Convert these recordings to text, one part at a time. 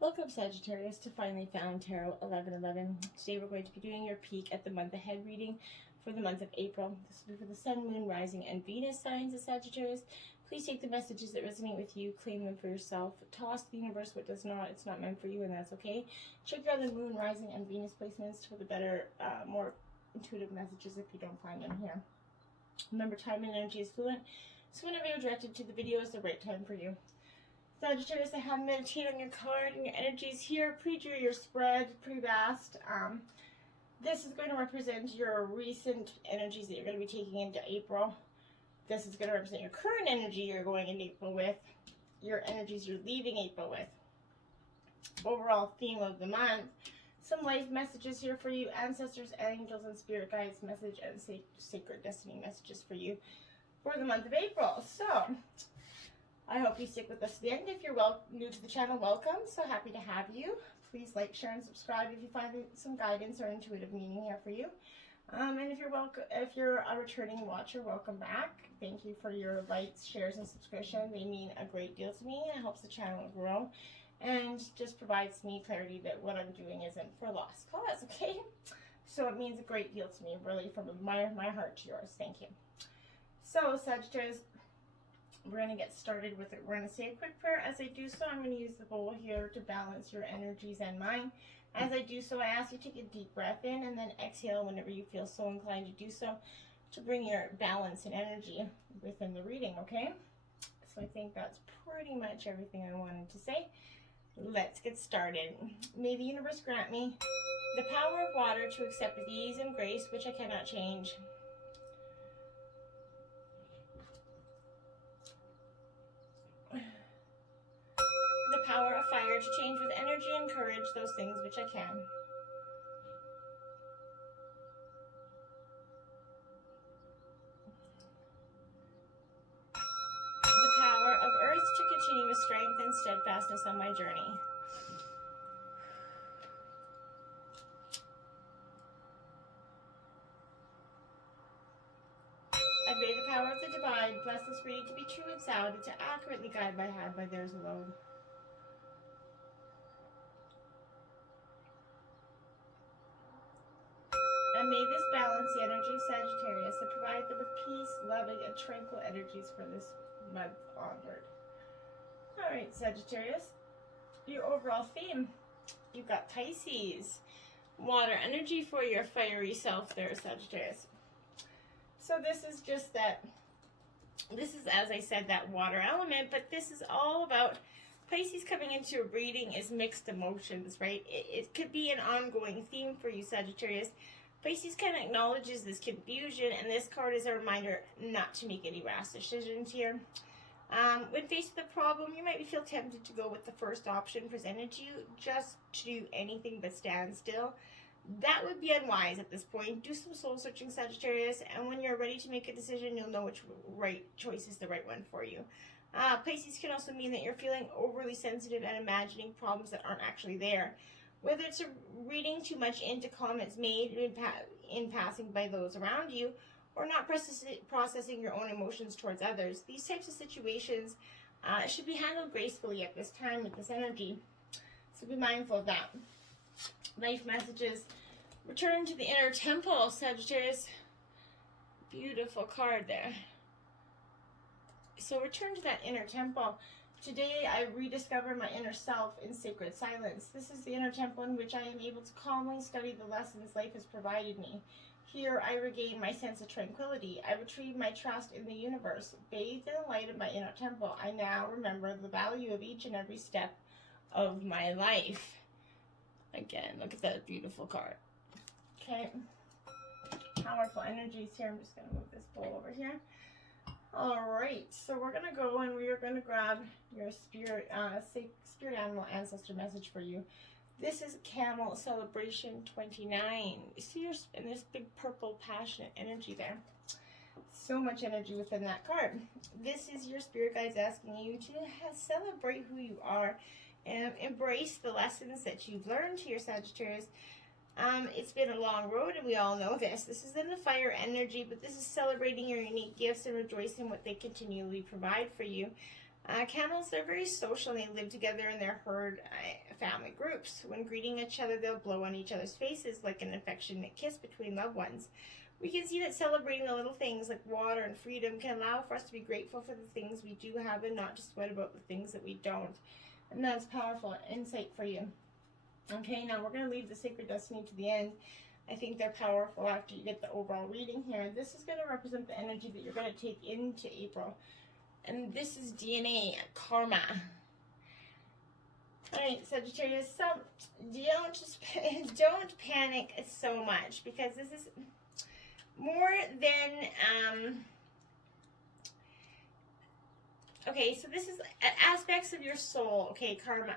Welcome, Sagittarius, to Finally Found Tarot 1111. Today we're going to be doing your peek at the month ahead reading for the month of April. This will be for the Sun, Moon, Rising, and Venus signs of Sagittarius. Please take the messages that resonate with you, claim them for yourself. Toss the universe what does not. It's not meant for you, and that's okay. Check out the Moon, Rising, and Venus placements for the better, more intuitive messages if you don't find them here. Remember, time and energy is fluent, so whenever you're directed to the video is the right time for you. Sagittarius, I have meditate on your card and your energies here. Pre-drew your spread, pretty vast. This is going to represent your recent energies that you're going to be taking into April. This is going to represent your current energy you're going into April with, your energies you're leaving April with. Overall theme of the month, some life messages here for you, ancestors, angels, and spirit guides message, and sacred destiny messages for you for the month of April. So, I hope you stick with us to the end. If you're new to the channel, welcome. So happy to have you. Please like, share, and subscribe if you find some guidance or intuitive meaning here for you. And if you're a returning watcher, welcome back. Thank you for your likes, shares, and subscription. They mean a great deal to me. It helps the channel grow and just provides me clarity that what I'm doing isn't for a lost cause, okay? So it means a great deal to me, really, from my heart to yours. Thank you. So, Sagittarius, we're going to get started with it. We're going to say a quick prayer. As I do so, I'm going to use the bowl here to balance your energies and mine. As I do so, I ask you to take a deep breath in and then exhale whenever you feel so inclined to do so, to bring your balance and energy within the reading, okay? So I think that's pretty much everything I wanted to say. Let's get started. May the universe grant me the power of water to accept with ease and grace, which I cannot change. The power of fire to change with energy and courage those things which I can. The power of earth to continue with strength and steadfastness on my journey. I pray the power of the divine bless this reading to be true and sound, and to accurately guide my hand by theirs alone. And may this balance the energy of Sagittarius and provide them with peace, loving, and tranquil energies for this month onward. Alright, Sagittarius, your overall theme, you've got Pisces, water energy for your fiery self there, Sagittarius. So this is just that, this is, as I said, that water element, but this is all about Pisces coming into a reading is mixed emotions, right? It could be an ongoing theme for you, Sagittarius. Pisces kind of acknowledges this confusion, and this card is a reminder not to make any rash decisions here. When faced with a problem, you might feel tempted to go with the first option presented to you, just to do anything but stand still. That would be unwise at this point. Do some soul searching, Sagittarius, and when you're ready to make a decision, you'll know which right choice is the right one for you. Pisces can also mean that you're feeling overly sensitive and imagining problems that aren't actually there. Whether it's reading too much into comments made in passing by those around you, or not processing your own emotions towards others, these types of situations should be handled gracefully at this time with this energy. So be mindful of that. Life messages. Return to the inner temple, Sagittarius. Beautiful card there. So return to that inner temple. Today, I rediscover my inner self in sacred silence. This is the inner temple in which I am able to calmly study the lessons life has provided me. Here, I regain my sense of tranquility. I retrieve my trust in the universe. Bathed in the light of my inner temple, I now remember the value of each and every step of my life. Again, look at that beautiful card. Okay. Powerful energies here. I'm just going to move this bowl over here. Alright, so we're going to go and we are going to grab your spirit animal ancestor message for you. This is Camel Celebration 29. You see in this big purple passionate energy there. So much energy within that card. This is your spirit guides asking you to celebrate who you are and embrace the lessons that you've learned here, Sagittarius. It's been a long road, and we all know this. This is in the fire energy, but this is celebrating your unique gifts and rejoicing what they continually provide for you. Camels, they're very social, and they live together in their herd. family groups. When greeting each other, they'll blow on each other's faces like an affectionate kiss between loved ones. We can see that celebrating the little things like water and freedom can allow for us to be grateful for the things we do have and not to sweat about the things that we don't. And that's powerful insight for you. Okay, now we're going to leave the Sacred Destiny to the end. I think they're powerful after you get the overall reading here. This is going to represent the energy that you're going to take into April. And this is DNA, karma. Alright, Sagittarius, so don't panic so much, because this is more than, okay, so this is aspects of your soul, okay, karma,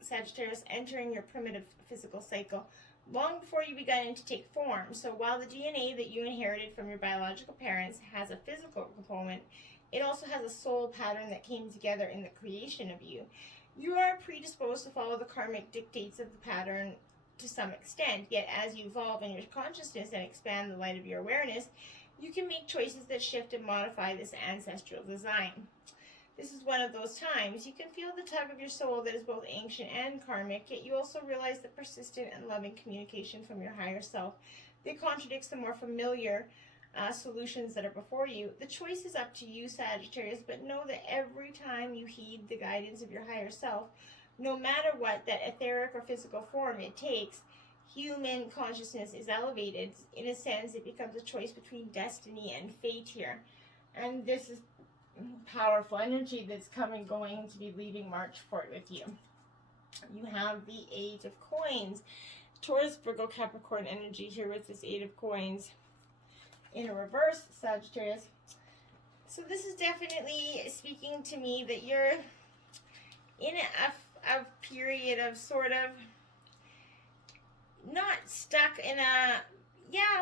Sagittarius, entering your primitive physical cycle long before you began to take form. So while the DNA that you inherited from your biological parents has a physical component, it also has a soul pattern that came together in the creation of you. You are predisposed to follow the karmic dictates of the pattern to some extent, yet as you evolve in your consciousness and expand the light of your awareness, you can make choices that shift and modify this ancestral design. This is one of those times. You can feel the tug of your soul that is both ancient and karmic, yet you also realize the persistent and loving communication from your higher self that contradicts the more familiar solutions that are before you. The choice is up to you, Sagittarius, but know that every time you heed the guidance of your higher self, no matter what that etheric or physical form it takes, human consciousness is elevated. In a sense, it becomes a choice between destiny and fate here. And this is powerful energy that's going to be leaving March 4th with you. You have the Eight of Coins. Taurus, Virgo, Capricorn energy here with this Eight of Coins in a reverse, Sagittarius. So this is definitely speaking to me that you're in a period of sort of not stuck in a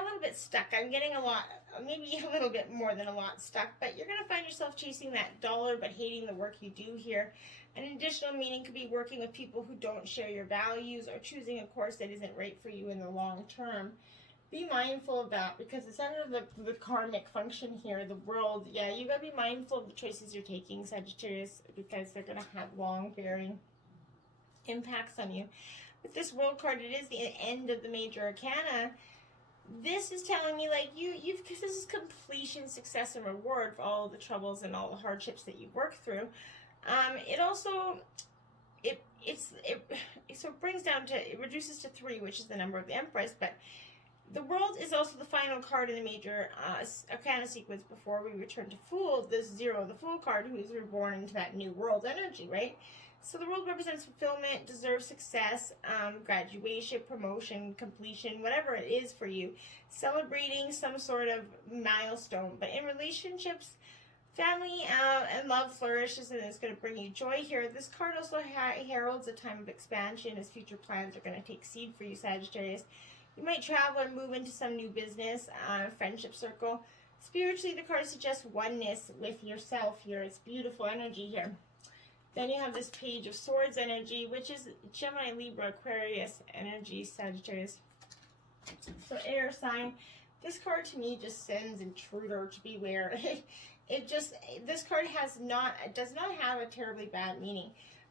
little bit stuck. I'm getting a lot, maybe a little bit more than a lot stuck, but you're going to find yourself chasing that dollar but hating the work you do here. An additional meaning could be working with people who don't share your values or choosing a course that isn't right for you in the long term. Be mindful of that, because it's under the karmic function here, the world. Yeah, you got to be mindful of the choices you're taking, Sagittarius, because they're going to have long-bearing impacts on you. With this world card, it is the end of the major arcana. This is telling me, like, this is completion, success, and reward for all of the troubles and all the hardships that you've worked through. It also, it brings down to, it reduces to 3, which is the number of the Empress, but the World is also the final card in the major arcana sequence before we return to Fool, this 0, the Fool card, who is reborn into that new world energy, right? So the World represents fulfillment, deserved success, graduation, promotion, completion, whatever it is for you, celebrating some sort of milestone. But in relationships, family and love flourishes, and it's going to bring you joy here. This card also heralds a time of expansion as future plans are going to take seed for you, Sagittarius. You might travel or move into some new business, friendship circle. Spiritually, the card suggests oneness with yourself here. It's beautiful energy here. Then you have this Page of Swords energy, which is Gemini, Libra, Aquarius energy, Sagittarius. So air sign. This card to me just sends intruder to beware. This card does not have a terribly bad meaning.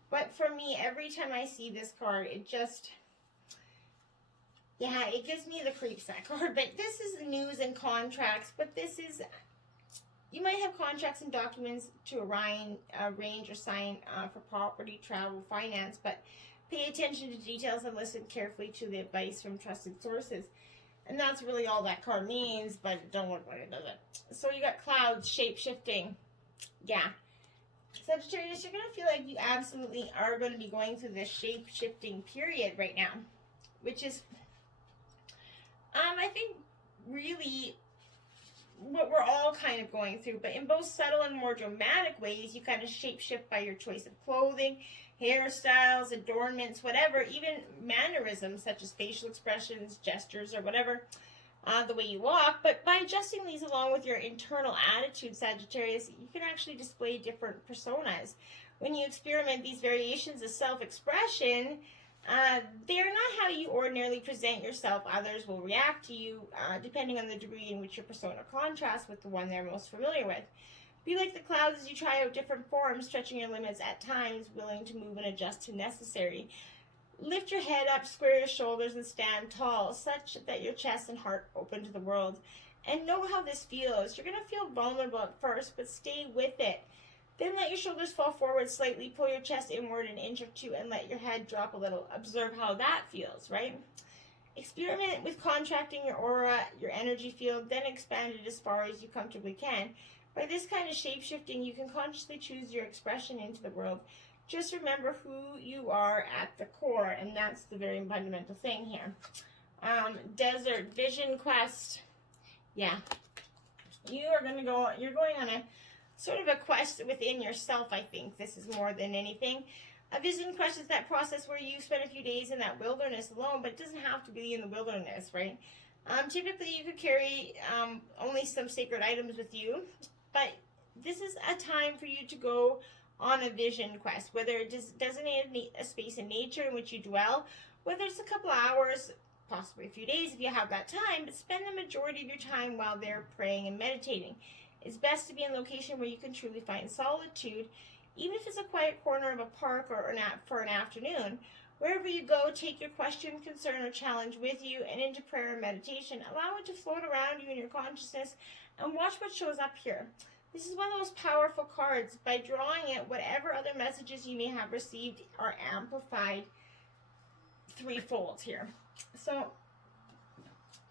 But for me, every time I see this card, it gives me the creeps, that card. But this is news and contracts, but this is, you might have contracts and documents to arrange or sign for property, travel, finance, but pay attention to details and listen carefully to the advice from trusted sources. And that's really all that card means, but don't look like it does it. So you got clouds, shape-shifting. Yeah. Sagittarius, you're going to feel like you absolutely are going to be going through this shape-shifting period right now, which is, I think, really what we're all kind of going through, but in both subtle and more dramatic ways. You kind of shape-shift by your choice of clothing, hairstyles, adornments, whatever, even mannerisms such as facial expressions, gestures, or whatever, the way you walk. But by adjusting these along with your internal attitude, Sagittarius, you can actually display different personas. When you experiment these variations of self-expression, they're not how you ordinarily present yourself. Others will react to you depending on the degree in which your persona contrasts with the one they're most familiar with. Be like the clouds as you try out different forms, stretching your limits at times, willing to move and adjust to necessary. Lift your head up, square your shoulders, and stand tall, such that your chest and heart open to the world. And know how this feels. You're going to feel vulnerable at first, but stay with it. Then let your shoulders fall forward slightly, pull your chest inward an inch or two, and let your head drop a little. Observe how that feels, right? Experiment with contracting your aura, your energy field, then expand it as far as you comfortably can. By this kind of shape-shifting, you can consciously choose your expression into the world. Just remember who you are at the core, and that's the very fundamental thing here. Desert Vision Quest. Yeah. You're going on a sort of a quest within yourself, I think. This is more than anything. A vision quest is that process where you spend a few days in that wilderness alone, but it doesn't have to be in the wilderness, right? Typically, you could carry only some sacred items with you, but this is a time for you to go on a vision quest, whether it designated a space in nature in which you dwell, whether it's a couple of hours, possibly a few days if you have that time, but spend the majority of your time while they're praying and meditating. It's best to be in a location where you can truly find solitude, even if it's a quiet corner of a park or for an afternoon. Wherever you go, take your question, concern, or challenge with you and into prayer and meditation. Allow it to float around you in your consciousness and watch what shows up here. This is one of those powerful cards. By drawing it, whatever other messages you may have received are amplified threefold here. So,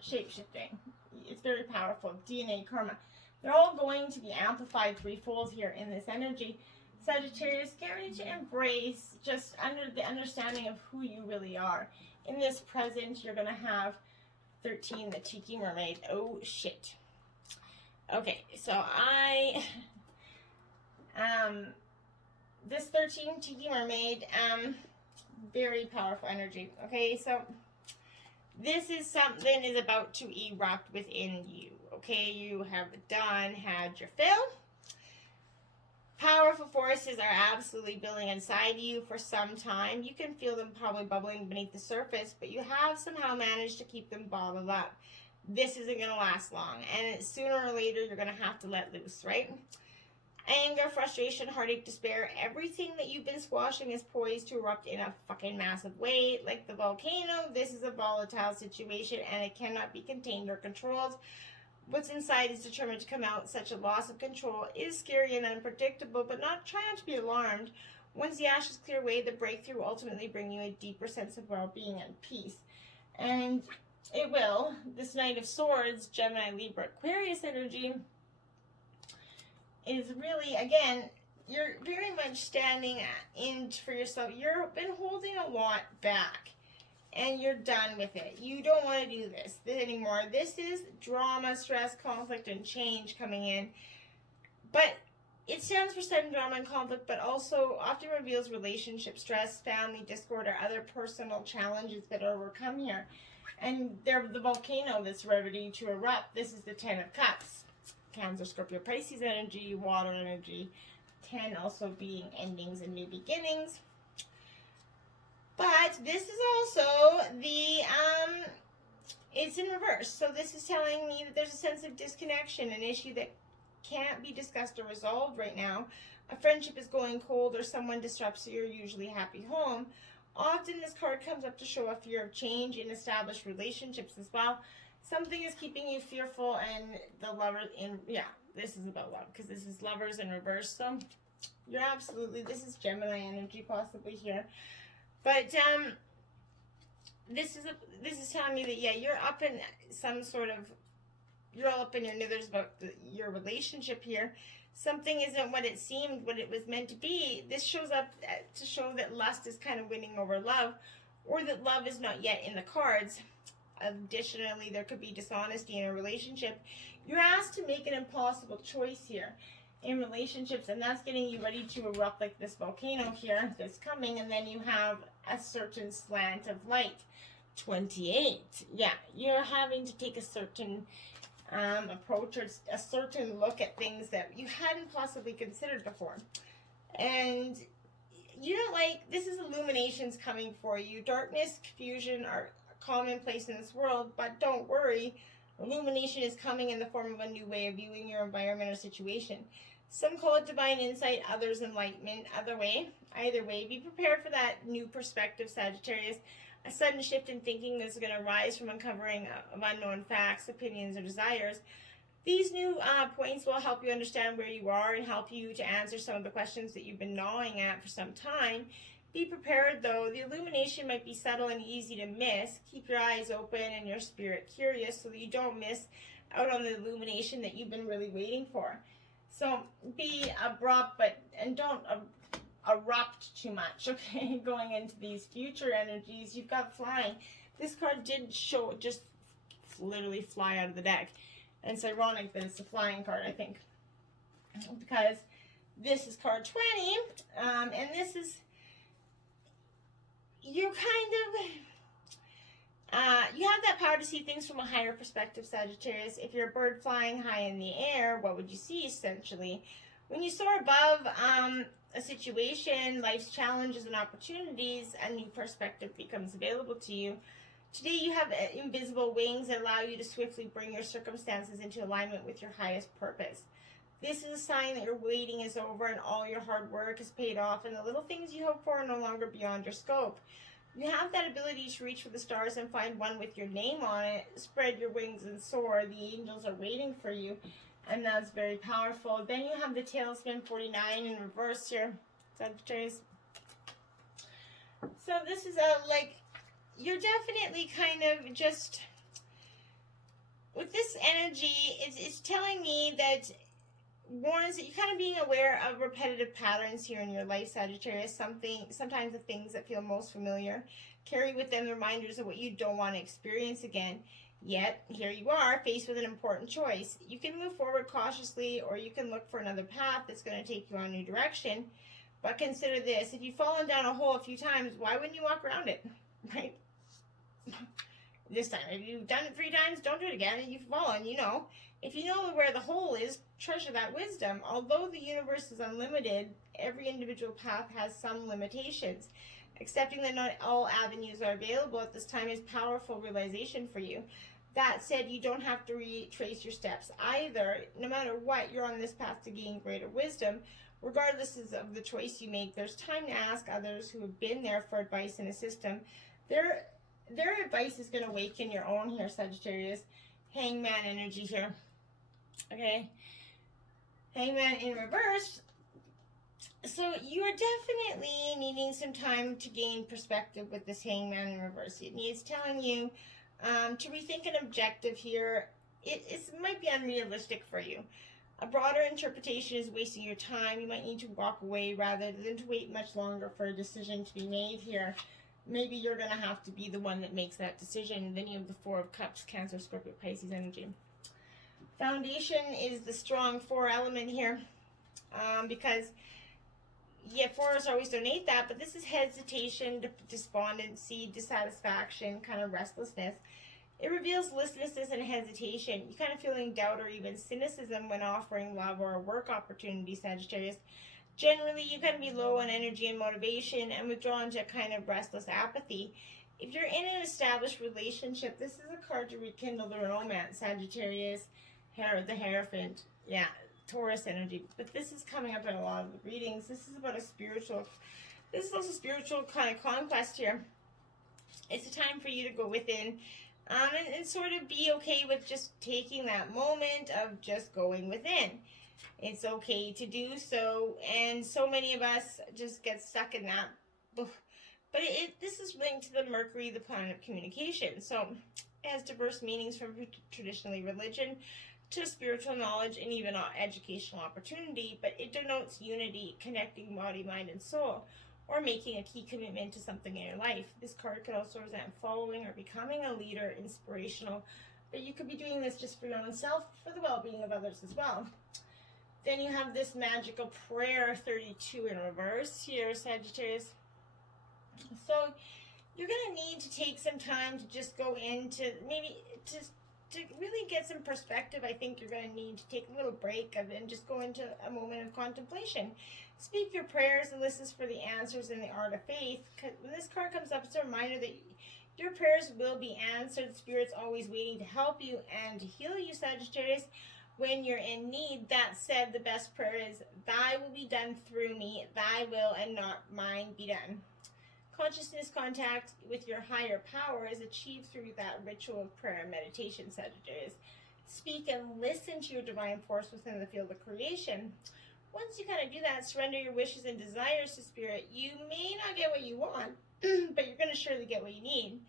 shape-shifting. It's very powerful. DNA, karma. They're all going to be amplified threefold here in this energy. Sagittarius, get ready to embrace just under the understanding of who you really are. In this present, you're going to have 13, the Tiki Mermaid. Oh, shit. Okay, so this 13 Tiki Mermaid, very powerful energy. Okay, so this is something is about to erupt within you. Okay, you have had your fill. Powerful forces are absolutely building inside you for some time. You can feel them probably bubbling beneath the surface, but you have somehow managed to keep them bottled up. This isn't going to last long, and sooner or later you're going to have to let loose, right? Anger, frustration, heartache, despair, everything that you've been squashing is poised to erupt in a fucking massive way. Like the volcano, this is a volatile situation, and it cannot be contained or controlled. What's inside is determined to come out. Such a loss of control is scary and unpredictable, but try not to be alarmed. Once the ashes clear away, the breakthrough will ultimately bring you a deeper sense of well-being and peace. And it will. This Knight of Swords, Gemini, Libra, Aquarius energy is really, again, you're very much standing in for yourself. You've been holding a lot back, and you're done with it. You don't want to do this anymore. This is drama, stress, conflict, and change coming in. But it stands for sudden drama and conflict, but also often reveals relationship stress, family discord, or other personal challenges that are overcome here. And they're the volcano that's ready to erupt. This is the 10 of Cups. Cancer, Scorpio, Pisces energy, water energy. 10 also being endings and new beginnings. But this is also the, it's in reverse. So this is telling me that there's a sense of disconnection, an issue that can't be discussed or resolved right now. A friendship is going cold, or someone disrupts your usually happy home. Often this card comes up to show a fear of change in established relationships as well. Something is keeping you fearful, and the lover this is about love, because this is lovers in reverse. So you're absolutely, this is Gemini energy possibly here. But this is telling me that, yeah, you're up in some sort of, you're all up in your nithers about your relationship here. Something isn't what it seemed, what it was meant to be. This shows up to show that lust is kind of winning over love, or that love is not yet in the cards. Additionally, there could be dishonesty in a relationship. You're asked to make an impossible choice here in relationships, and that's getting you ready to erupt like this volcano here that's coming, and then you have a certain slant of light. 28. Yeah, you're having to take a certain approach or a certain look at things that you hadn't possibly considered before. And you don't this is illuminations coming for you. Darkness, confusion are commonplace in this world, but don't worry. Illumination is coming in the form of a new way of viewing your environment or situation. Some call it divine insight, others enlightenment. Either way, be prepared for that new perspective, Sagittarius. A sudden shift in thinking that's going to arise from uncovering of unknown facts, opinions, or desires. These new points will help you understand where you are and help you to answer some of the questions that you've been gnawing at for some time. Be prepared, though. The illumination might be subtle and easy to miss. Keep your eyes open and your spirit curious so that you don't miss out on the illumination that you've been really waiting for. So be abrupt, and don't erupt too much, okay? Going into these future energies, you've got flying. This card did show just literally fly out of the deck. And it's ironic that it's a flying card, I think, because this is card 20, and this is, you kind of, you have that power to see things from a higher perspective, Sagittarius. If you're a bird flying high in the air, what would you see, essentially? When you soar above a situation, life's challenges and opportunities, a new perspective becomes available to you. Today you have invisible wings that allow you to swiftly bring your circumstances into alignment with your highest purpose. This is a sign that your waiting is over and all your hard work is paid off, and the little things you hope for are no longer beyond your scope. You have that ability to reach for the stars and find one with your name on it. Spread your wings and soar. The angels are waiting for you, and that's very powerful. Then you have the Tailspin 49 in reverse here, Sagittarius. So this is you're definitely kind of just, with this energy, it's telling me that, warns that you're kind of being aware of repetitive patterns here in your life, Sagittarius. Sometimes the things that feel most familiar carry with them reminders of what you don't want to experience again. Yet, here you are, faced with an important choice. You can move forward cautiously, or you can look for another path that's going to take you on a new direction. But consider this, if you've fallen down a hole a few times, why wouldn't you walk around it, right? This time, if you've done it 3 times, don't do it again, and you've fallen, you know. If you know where the hole is, treasure that wisdom. Although the universe is unlimited, every individual path has some limitations. Accepting that not all avenues are available at this time is powerful realization for you. That said, you don't have to retrace your steps either. No matter what, you're on this path to gain greater wisdom. Regardless of the choice you make, there's time to ask others who have been there for advice and assist them. Their advice is going to awaken your own here, Sagittarius. Hangman energy here. Okay. Hangman in reverse. So you are definitely needing some time to gain perspective with this Hangman in reverse. It's telling you to rethink an objective here. It might be unrealistic for you. A broader interpretation is wasting your time. You might need to walk away rather than to wait much longer for a decision to be made here. Maybe you're going to have to be the one that makes that decision. Then you have the 4 of Cups, Cancer, Scorpio, Pisces energy. Foundation is the strong 4 element here. Because, yeah, 4s always donate that, but this is hesitation, despondency, dissatisfaction, kind of restlessness. It reveals listlessness and hesitation. You kind of feeling doubt or even cynicism when offering love or a work opportunity, Sagittarius. Generally, you can be low on energy and motivation and withdrawn to a kind of restless apathy. If you're in an established relationship, this is a card to rekindle the romance, Sagittarius, the Hierophant. Yeah, Taurus energy. But this is coming up in a lot of the readings. This is about this is also spiritual kind of conquest here. It's a time for you to go within and sort of be okay with just taking that moment of just going within. It's okay to do so, and so many of us just get stuck in that. But this is linked to the Mercury, the planet of communication. So it has diverse meanings from traditionally religion to spiritual knowledge and even educational opportunity, but it denotes unity, connecting body, mind, and soul, or making a key commitment to something in your life. This card could also represent following or becoming a leader, inspirational, but you could be doing this just for your own self, for the well-being of others as well. Then you have this magical prayer 32 in reverse here, Sagittarius. So you're going to need to take some time to just go into, maybe to really get some perspective. I think you're going to need to take a little break and just go into a moment of contemplation. Speak your prayers and listen for the answers in the art of faith. When this card comes up, it's a reminder that your prayers will be answered. Spirit's always waiting to help you and to heal you, Sagittarius. when you're in need. That said, the best prayer is, thy will be done through me, thy will and not mine be done. Consciousness contact with your higher power is achieved through that ritual of prayer and meditation, Sagittarius. Speak and listen to your divine force within the field of creation. Once you kind of do that, surrender your wishes and desires to Spirit. You may not get what you want, but you're going to surely get what you need.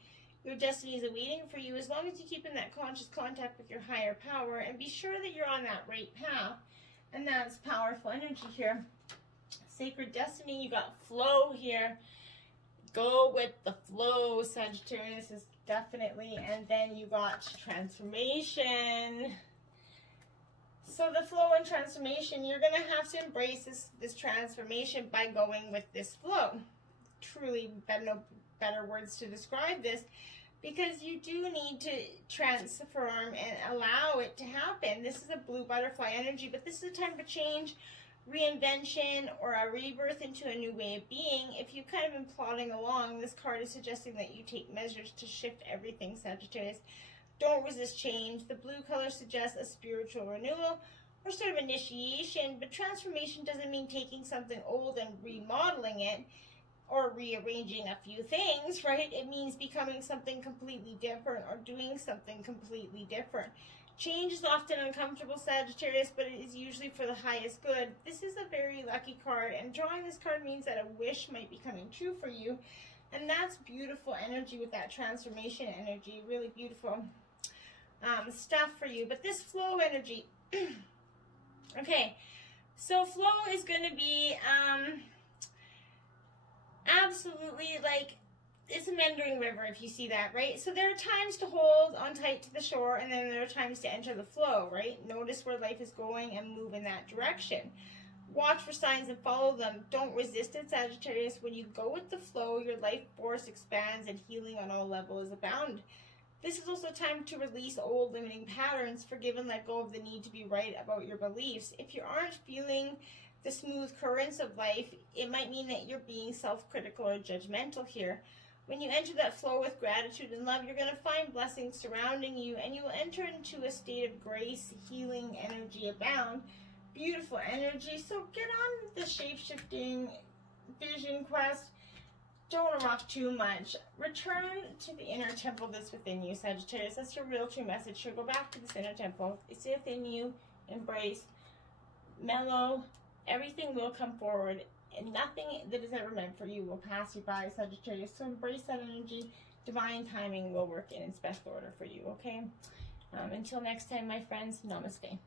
Your destiny is awaiting for you as long as you keep in that conscious contact with your higher power and be sure that you're on that right path. And that's powerful energy here. Sacred destiny, you got flow here. Go with the flow, Sagittarius, is definitely. And then you got transformation. So the flow and transformation, you're going to have to embrace this transformation by going with this flow. Truly, no better words to describe this, because you do need to transform and allow it to happen. This is a blue butterfly energy, but this is a time for change, reinvention, or a rebirth into a new way of being. If you've kind of been plodding along, this card is suggesting that you take measures to shift everything, Sagittarius. Don't resist change. The blue color suggests a spiritual renewal or sort of initiation, but transformation doesn't mean taking something old and remodeling it or rearranging a few things, right? It means becoming something completely different or doing something completely different. Change is often uncomfortable, Sagittarius, but it is usually for the highest good. This is a very lucky card, and drawing this card means that a wish might be coming true for you, and that's beautiful energy with that transformation energy. Really beautiful stuff for you. But this flow energy, okay, so flow is going to be absolutely like, it's a meandering river, if you see that, right? So there are times to hold on tight to the shore, and then there are times to enter the flow, right? Notice where life is going and move in that direction. Watch for signs and follow them. Don't resist it, Sagittarius. When you go with the flow, your life force expands and healing on all levels abound. This is also time to release old limiting patterns, forgive and let go of the need to be right about your beliefs. If you aren't feeling the smooth currents of life, it might mean that you're being self-critical or judgmental here. When you enter that flow with gratitude and love, you're going to find blessings surrounding you, and you will enter into a state of grace, healing, energy abound. Beautiful energy. So get on with the shape-shifting vision quest. Don't rock too much. Return to the inner temple that's within you, Sagittarius. That's your real true message. So go back to this inner temple. It's within you. Embrace. Mellow. Everything will come forward. And nothing that is ever meant for you will pass you by, Sagittarius. So embrace that energy. Divine timing will work in its best order for you, okay? Until next time, my friends, namaste.